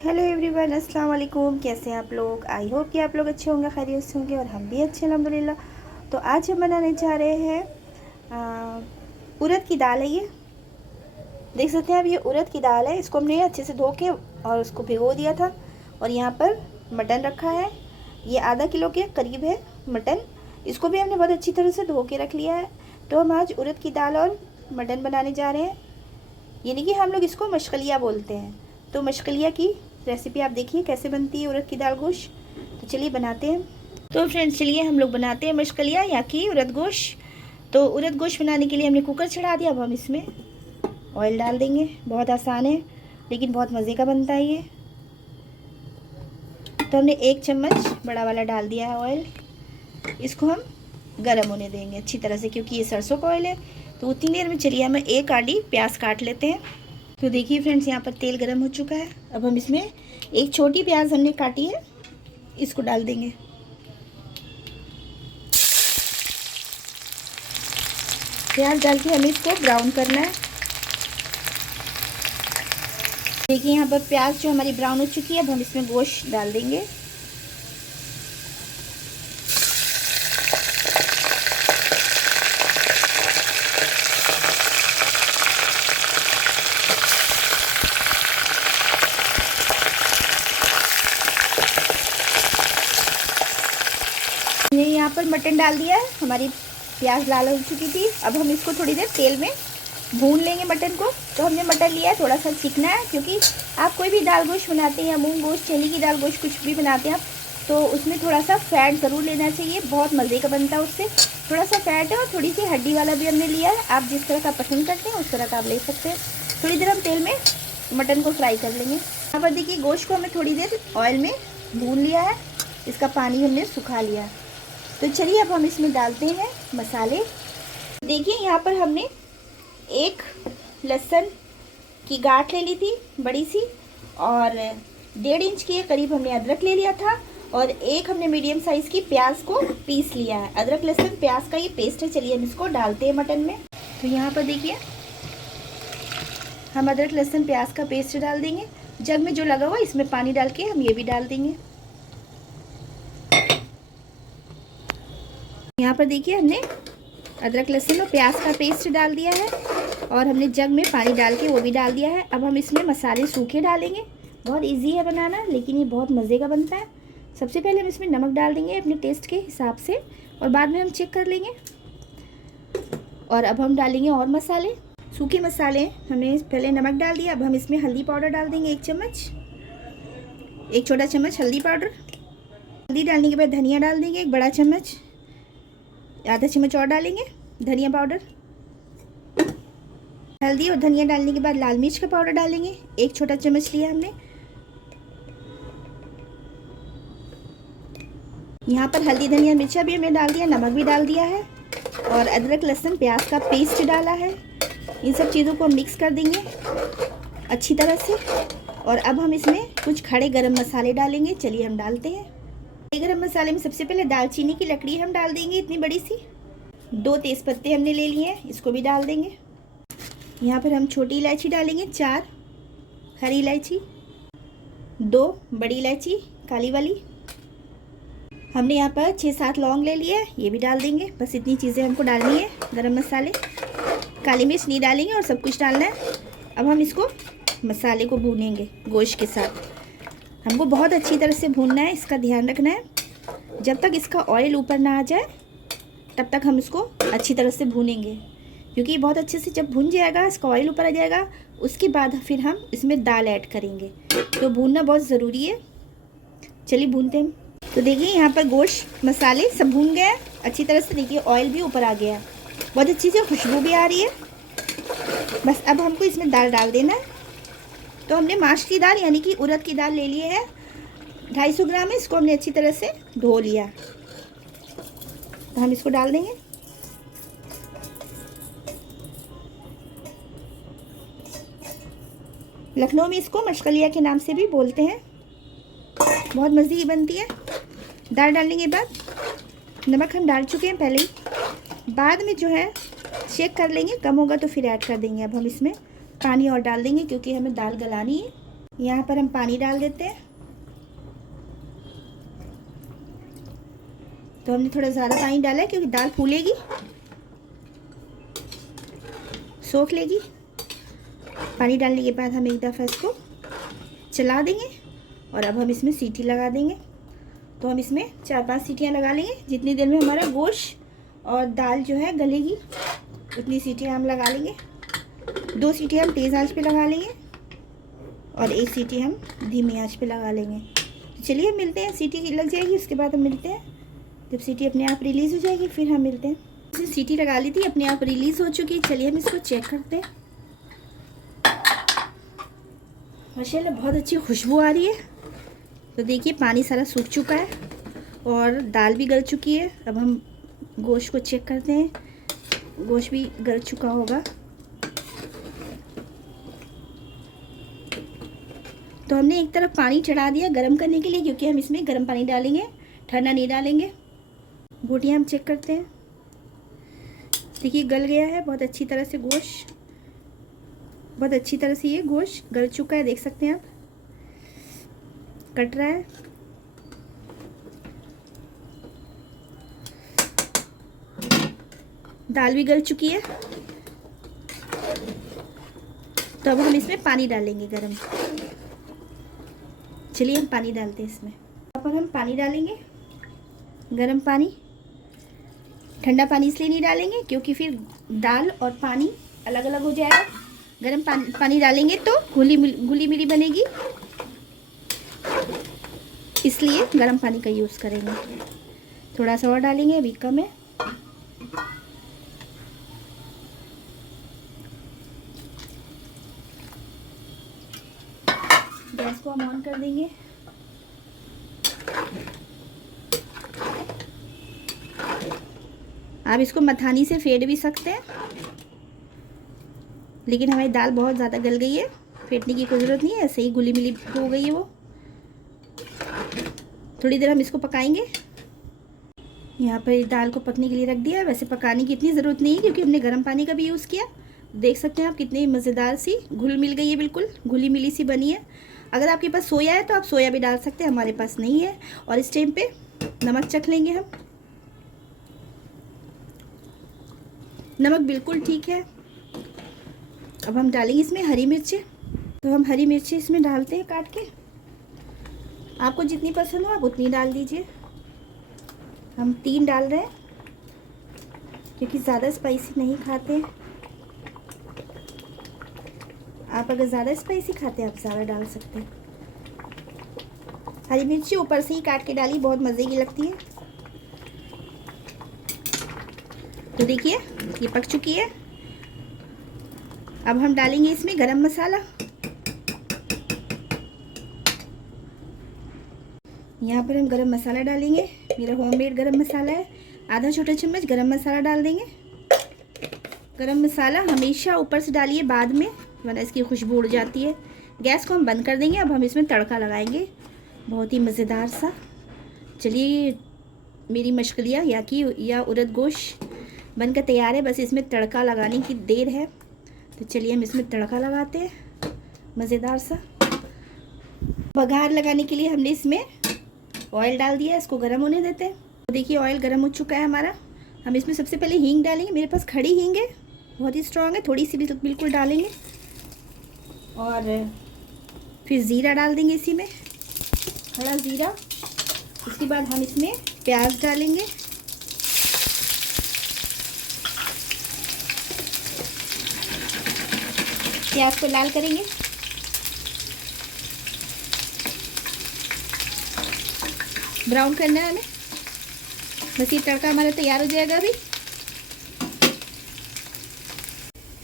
Hello everyone, अस्सलाम वालेकुम। कैसे हैं आप लोग? आई होप कि आप लोग अच्छे होंगे, खैरियत से होंगे और हम भी अच्छे अल्हम्दुलिल्लाह। तो आज हम बनाने जा रहे हैं उड़द की दाल है। ये देख सकते हैं आप, ये उड़द की दाल है। इसको हमने अच्छे से धो के और उसको भिगो दिया था। और यहाँ पर मटन रखा है, ये आधा किलो के करीब है मटन। इसको भी हमने बहुत अच्छी तरह से धो के रख लिया है। तो हम आज उड़द की दाल और मटन बनाने जा रहे हैं, यानी कि हम लोग इसको मशगलिया बोलते हैं। तो मशगलिया की रेसिपी आप देखिए कैसे बनती है उड़द की दाल गोश्त। तो चलिए बनाते हैं। तो फ्रेंड्स चलिए हम लोग बनाते हैं मशगलिया या कि उड़द गोश्त। तो उड़द गोश्त बनाने के लिए हमने कुकर चढ़ा दिया। अब हम इसमें ऑयल डाल देंगे। बहुत आसान है लेकिन बहुत मज़े का बनता है ये। तो हमने 1 चम्मच बड़ा वाला डाल दिया है ऑयल। इसको हम गर्म होने देंगे अच्छी तरह से, क्योंकि ये सरसों का ऑयल है। तो उतनी देर में चलिए हमें 1 आधी प्याज काट लेते हैं। तो देखिए फ्रेंड्स, यहाँ पर तेल गरम हो चुका है। अब हम इसमें 1 छोटी प्याज हमने काटी है, इसको डाल देंगे। प्याज डाल के हमें इसको ब्राउन करना है। देखिए यहाँ पर प्याज जो हमारी ब्राउन हो चुकी है। अब हम इसमें गोश्त डाल देंगे। मैंने यहाँ पर मटन डाल दिया है। हमारी प्याज लाल हो चुकी थी। अब हम इसको थोड़ी देर तेल में भून लेंगे मटन को। तो हमने मटन लिया है, थोड़ा सा चिकना है, क्योंकि आप कोई भी दाल गोश्त बनाते हैं या मूंग गोश्त, चने की दाल गोश्त, कुछ भी बनाते हैं आप, तो उसमें थोड़ा सा फैट ज़रूर लेना चाहिए। बहुत मज़े का बनता है उससे। थोड़ा सा फैट है और थोड़ी सी हड्डी वाला भी हमने लिया है। आप जिस तरह का पसंद करते हैं उस तरह का आप ले सकते हैं। थोड़ी देर हम तेल में मटन को फ्राई कर लेंगे। यहाँ पर देखिए गोश्त को हमने थोड़ी देर ऑयल में भून लिया है। इसका पानी हमने सुखा लिया है। तो चलिए अब हम इसमें डालते हैं मसाले। देखिए यहाँ पर हमने 1 लहसुन की गांठ ले ली थी बड़ी सी, और 1.5 इंच के करीब हमने अदरक ले लिया था, और 1 हमने मीडियम साइज़ की प्याज को पीस लिया है। अदरक लहसुन प्याज का ये पेस्ट है। चलिए हम इसको डालते हैं मटन में। तो यहाँ पर देखिए हम अदरक लहसुन प्याज का पेस्ट डाल देंगे। जग में जो लगा हुआ इसमें पानी डाल के हम ये भी डाल देंगे। यहाँ पर देखिए हमने अदरक लहसुन और प्याज का पेस्ट डाल दिया है, और हमने जग में पानी डाल के वो भी डाल दिया है। अब हम इसमें मसाले सूखे डालेंगे। बहुत इजी है बनाना, लेकिन ये बहुत मज़े का बनता है। सबसे पहले हम इसमें नमक डाल देंगे अपने टेस्ट के हिसाब से, और बाद में हम चेक कर लेंगे। और अब हम डालेंगे और मसाले, सूखे मसाले। हमने पहले नमक डाल दिया। अब हम इसमें हल्दी पाउडर डाल देंगे 1 चम्मच, 1 छोटा चम्मच हल्दी पाउडर। हल्दी डालने के बाद धनिया डाल देंगे 1 बड़ा चम्मच, आधा चम्मच और डालेंगे धनिया पाउडर। हल्दी और धनिया डालने के बाद लाल मिर्च का पाउडर डालेंगे, 1 छोटा चम्मच लिया हमने। यहाँ पर हल्दी धनिया मिर्चा भी हमने डाल दिया, नमक भी डाल दिया है, और अदरक लहसुन प्याज का पेस्ट डाला है। इन सब चीज़ों को मिक्स कर देंगे अच्छी तरह से। और अब हम इसमें कुछ खड़े गरम मसाले डालेंगे। चलिए हम डालते हैं। गरम मसाले में सबसे पहले दालचीनी की लकड़ी हम डाल देंगे, इतनी बड़ी सी। 2 तेज़पत्ते हमने ले लिए हैं, इसको भी डाल देंगे। यहाँ पर हम छोटी इलायची डालेंगे 4, हरी इलायची 2, बड़ी इलायची काली वाली। हमने यहाँ पर 6-7 लौंग ले लिए, ये भी डाल देंगे। बस इतनी चीज़ें हमको डालनी है। गरम मसाले, काली मिर्च नहीं डालेंगे, और सब कुछ डालना है। अब हम इसको मसाले को भूनेंगे गोश्त के साथ। हमको बहुत अच्छी तरह से भूनना है, इसका ध्यान रखना है। जब तक इसका ऑयल ऊपर ना आ जाए तब तक हम इसको अच्छी तरह से भूनेंगे, क्योंकि बहुत अच्छे से जब भून जाएगा, इसका ऑयल ऊपर आ जाएगा, उसके बाद फिर हम इसमें दाल ऐड करेंगे। तो भूनना बहुत ज़रूरी है। चलिए भूनते हैं। तो देखिए यहाँ पर गोश्त मसाले सब भून गए अच्छी तरह से। देखिए ऑयल भी ऊपर आ गया है, बहुत अच्छी से खुशबू भी आ रही है। बस अब हमको इसमें दाल डाल देना है। तो हमने माश की दाल यानी कि उड़द की दाल ले ली है 250 ग्राम। इसको हमने अच्छी तरह से धो लिया। तो हम इसको डाल देंगे। लखनऊ में इसको मशगलिया के नाम से भी बोलते हैं। बहुत मज़े की बनती है। दाल डालने के बाद नमक हम डाल चुके हैं पहले ही। बाद में जो है चेक कर लेंगे, कम होगा तो फिर ऐड कर देंगे। अब हम इसमें पानी और डाल देंगे, क्योंकि हमें दाल गलानी है। यहाँ पर हम पानी डाल देते हैं। तो हमने थोड़ा ज़्यादा पानी डाला है क्योंकि दाल फूलेगी, सोख लेगी। पानी डालने के बाद हम एक दफ़ा इसको चला देंगे और अब हम इसमें सीटी लगा देंगे। तो हम इसमें 4-5 सीटियाँ लगा लेंगे। जितनी देर में हमारा गोश्त और दाल जो है गलेगी उतनी सीटियाँ हम लगा लेंगे। 2 सीटियाँ हम तेज़ आंच पे लगा लेंगे और 1 सीटी हम धीमी आंच पे लगा लेंगे। तो चलिए मिलते हैं, सीटी लग जाएगी उसके बाद हम मिलते हैं। जब सीटी अपने आप रिलीज़ हो जाएगी फिर हम मिलते हैं। सीटी लगा ली थी, अपने आप रिलीज़ हो चुकी है। चलिए हम इसको चेक करते हैं। माशाल्लाह बहुत अच्छी खुशबू आ रही है। तो देखिए पानी सारा सूख चुका है और दाल भी गल चुकी है। अब हम गोश्त को चेक करते हैं, गोश्त भी गल चुका होगा। तो हमने एक तरफ पानी चढ़ा दिया गर्म करने के लिए, क्योंकि हम इसमें गर्म पानी डालेंगे, ठंडा नहीं डालेंगे। बोटियाँ हम चेक करते हैं। देखिए गल गया है बहुत अच्छी तरह से गोश्त, बहुत अच्छी तरह से ये गोश्त गल चुका है। देख सकते हैं आप, कट रहा है। दाल भी गल चुकी है। तो अब हम इसमें पानी डालेंगे गरम। चलिए हम पानी डालते हैं इसमें। यहाँ पर हम पानी डालेंगे, गरम पानी। ठंडा पानी इसलिए नहीं डालेंगे क्योंकि फिर दाल और पानी अलग अलग हो जाएगा। गरम पानी डालेंगे तो घुली मिली बनेगी, इसलिए गरम पानी का यूज़ करेंगे। थोड़ा सा और डालेंगे, अभी कम है। गैस को हम ऑन कर देंगे। आप इसको मथानी से फेंट भी सकते हैं, लेकिन हमारी दाल बहुत ज़्यादा गल गई है, फेंटने की कोई ज़रूरत नहीं है। ऐसे ही घुली मिली हो गई है वो। थोड़ी देर हम इसको पकाएंगे। यहाँ पर दाल को पकने के लिए रख दिया है। वैसे पकाने की इतनी ज़रूरत नहीं है क्योंकि हमने गर्म पानी का भी यूज़ किया। देख सकते हैं आप कितनी मज़ेदार सी घुल मिल गई है, बिल्कुल घुली मिली सी बनी है। अगर आपके पास सोया है तो आप सोया भी डाल सकते हैं, हमारे पास नहीं है। और इस टाइम पे नमक चख लेंगे हम। नमक बिल्कुल ठीक है। अब हम डालेंगे इसमें हरी मिर्चें। तो हम हरी मिर्चें इसमें डालते हैं काट के। आपको जितनी पसंद हो आप उतनी डाल दीजिए। हम 3 डाल रहे हैं क्योंकि ज़्यादा स्पाइसी नहीं खाते। आप अगर ज़्यादा स्पाइसी खाते हैं आप ज़्यादा डाल सकते हैं। हरी मिर्ची ऊपर से ही काट के डाली, बहुत मज़े की लगती है। तो देखिए ये पक चुकी है। अब हम डालेंगे इसमें गरम मसाला। यहाँ पर हम गरम मसाला डालेंगे। मेरा होममेड गरम मसाला है। आधा छोटा चम्मच गरम मसाला डाल देंगे। गरम मसाला हमेशा ऊपर से डालिए बाद में, वरना इसकी खुशबू उड़ जाती है। गैस को हम बंद कर देंगे। अब हम इसमें तड़का लगाएंगे, बहुत ही मज़ेदार सा। चलिए मेरी मछलियाँ या उड़द गोश्त बनकर तैयार है, बस इसमें तड़का लगाने की देर है। तो चलिए हम इसमें तड़का लगाते हैं मज़ेदार सा। बघार लगाने के लिए हमने इसमें ऑयल डाल दिया, इसको गर्म होने देते हैं। तो देखिए ऑयल गर्म हो चुका है हमारा। हम इसमें सबसे पहले हींग डालेंगे। मेरे पास खड़ी हींग है, बहुत ही स्ट्रॉन्ग है, थोड़ी सी बिल्कुल डालेंगे। और फिर ज़ीरा डाल देंगे इसी में, खड़ा ज़ीरा। उसके बाद हम इसमें प्याज डालेंगे। प्याज को लाल करेंगे। ब्राउन करना है हमें, बस ये तड़का हमारा तैयार हो जाएगा अभी।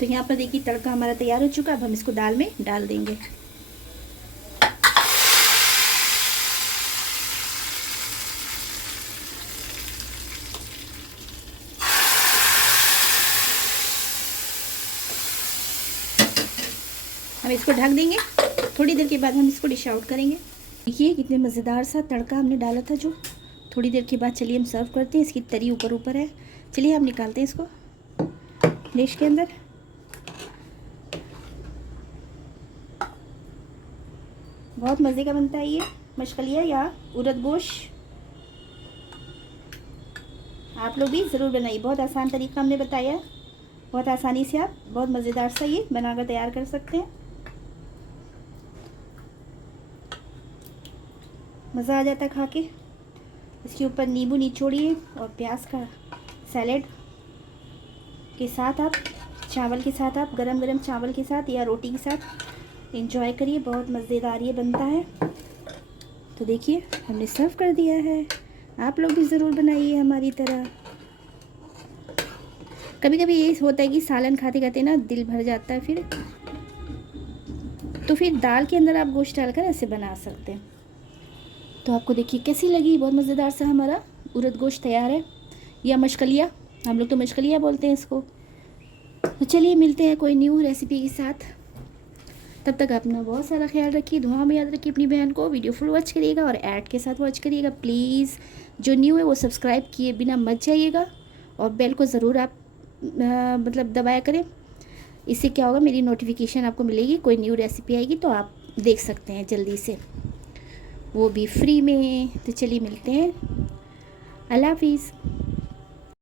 तो यहाँ पर देखिए तड़का हमारा तैयार हो चुका है। अब हम इसको दाल में डाल देंगे। हम इसको ढक देंगे। थोड़ी देर के बाद हम इसको डिश आउट करेंगे। देखिए कितने मज़ेदार सा तड़का हमने डाला था जो। थोड़ी देर के बाद चलिए हम सर्व करते हैं। इसकी तरी ऊपर ऊपर है। चलिए हम निकालते हैं इसको डिश के अंदर। बहुत मज़े का बनता है ये मशकलिया या उड़द गोश्त। आप लोग भी ज़रूर बनाइए, बहुत आसान तरीका हमने बताया है, बहुत आसानी से आप बहुत मज़ेदार सा ये बनाकर तैयार कर सकते हैं। मज़ा आ जाता है खा के। इसके ऊपर नींबू निचोड़िए और प्याज का सैलेड के साथ आप चावल के साथ आप गरम गरम चावल के साथ या रोटी के साथ एंजॉय करिए, बहुत मज़ेदार ये बनता है। तो देखिए हमने सर्व कर दिया है, आप लोग भी ज़रूर बनाइए हमारी तरह। कभी कभी ये होता है कि सालन खाते खाते ना दिल भर जाता है, फिर दाल के अंदर आप गोश्त डालकर ऐसे बना सकते हैं। तो आपको देखिए कैसी लगी, बहुत मज़ेदार सा हमारा उड़द गोश्त तैयार है, या मशकलिया, हम लोग तो मशकलिया बोलते हैं इसको। तो चलिए मिलते हैं कोई न्यू रेसिपी के साथ, तब तक अपना बहुत सारा ख्याल रखिए, दुआ में याद रखिए अपनी बहन को। वीडियो फुल वॉच करिएगा और ऐड के साथ वॉच करिएगा प्लीज़। जो न्यू है वो सब्सक्राइब किए बिना मत जाइएगा और बेल को ज़रूर आप मतलब दबाया करें। इससे क्या होगा, मेरी नोटिफिकेशन आपको मिलेगी, कोई न्यू रेसिपी आएगी तो आप देख सकते हैं जल्दी से, वो भी फ्री में। तो चलिए मिलते हैं, अल्लाह हाफिज़।